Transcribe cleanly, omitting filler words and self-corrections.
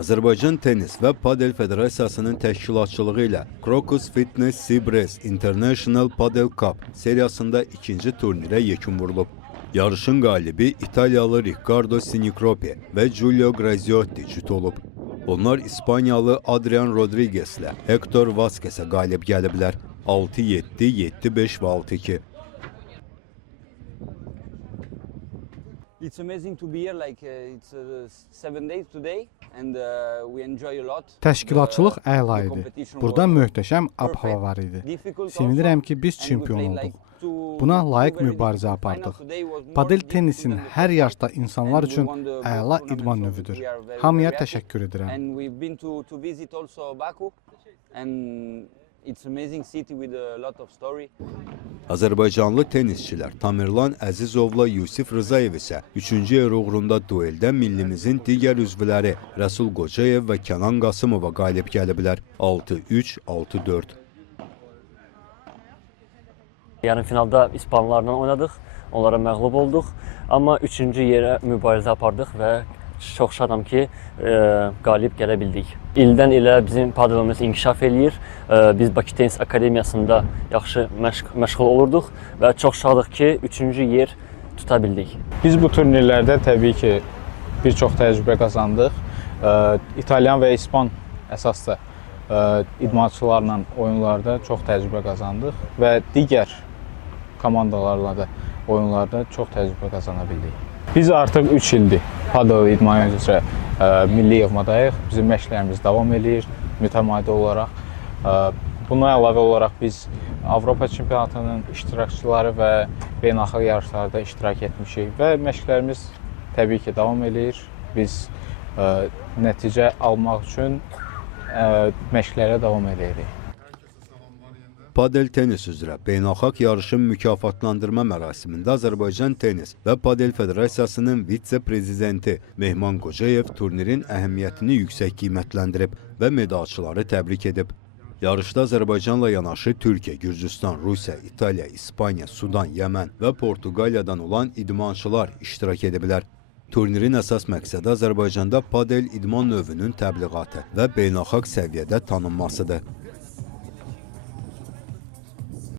Azərbaycan Tennis və Padel Federasiyasının təşkilatçılığı ilə Crocus Fitness Seabrest International Padel Cup seriyasında ikinci turnirə yekun vurulub. Yarışın qalibi İtalyalı Riccardo Sinicropi və Giulio Graziotti cüt olub. Onlar İspaniyalı Adrian Rodriguez ilə Hector Vazquez'ə qalib gəliblər. 6-7, 7-5 və 6-2. It's amazing to be here, like it's 7 days today and we enjoy a lot. Təşkilatçılıq əla idi. Burada möhtəşəm ab-hava var idi. Sevinirəm ki, biz çempion olduq. Buna layiq mübarizə apardıq. Padel tennisin hər yaşda insanlar üçün əla idman növüdür. Hamıya təşəkkür edirəm. It's amazing city with a lot of story. Azərbaycanlı tennisçilər Tamerlan Əzizovla Yusif Rızayev isə 3-cü yer uğrunda dueldə millimizin digər üzvləri Rəsul Qocayev və Kənan Qasımova qalib gəliblər. 6-3, 6-4. Yarım finalda İspanlarla oynadıq, onlara məğlub olduq. Amma 3-cü yerə mübarizə apardıq və çox şadam ki, qalib gələ bildik. İldən ilə bizim padelimiz inkişaf eləyir. Biz Bakı Tenis Akademiyasında yaxşı məşğul olurduq və çox şadıq ki, 3-cü yer tuta bildik. Biz bu turnirlərdə təbii ki, bir çox təcrübə qazandıq. İtalyan və İspan əsasda idmançılarla oyunlarda çox təcrübə qazandıq və digər komandalarla da oyunlarda çox təcrübə qazana bildik. Biz artıq 3 ildir padel idman üzrə milli yığmadayıq. Bizim məşqlərimiz davam edir mütəmadi olaraq. Buna əlavə olaraq biz Avropa çempionatının iştirakçıları və beynəlxalq yarışlarda iştirak etmişik və məşqlərimiz təbii ki, davam edir. Biz nəticə almaq üçün məşqlərə davam edirik. Padel tennis üzrə beynəlxalq yarışın mükafatlandırma mərasimində Azərbaycan Tennis və Padel Federasiyasının vitse-prezidenti Mehman Qocayev turnirin əhəmiyyətini yüksək qiymətləndirib və medalçıları təbrik edib. Yarışda Azərbaycanla yanaşı Türkiyə, Gürcüstan, Rusiya, İtaliya, İspaniya, Sudan, Yəmən və Portuqaliyadan olan idmançılar iştirak ediblər. Turnirin əsas məqsədi Azərbaycanda padel idman növünün təbliğatı və beynəlxalq səviyyədə tanınmasıdır.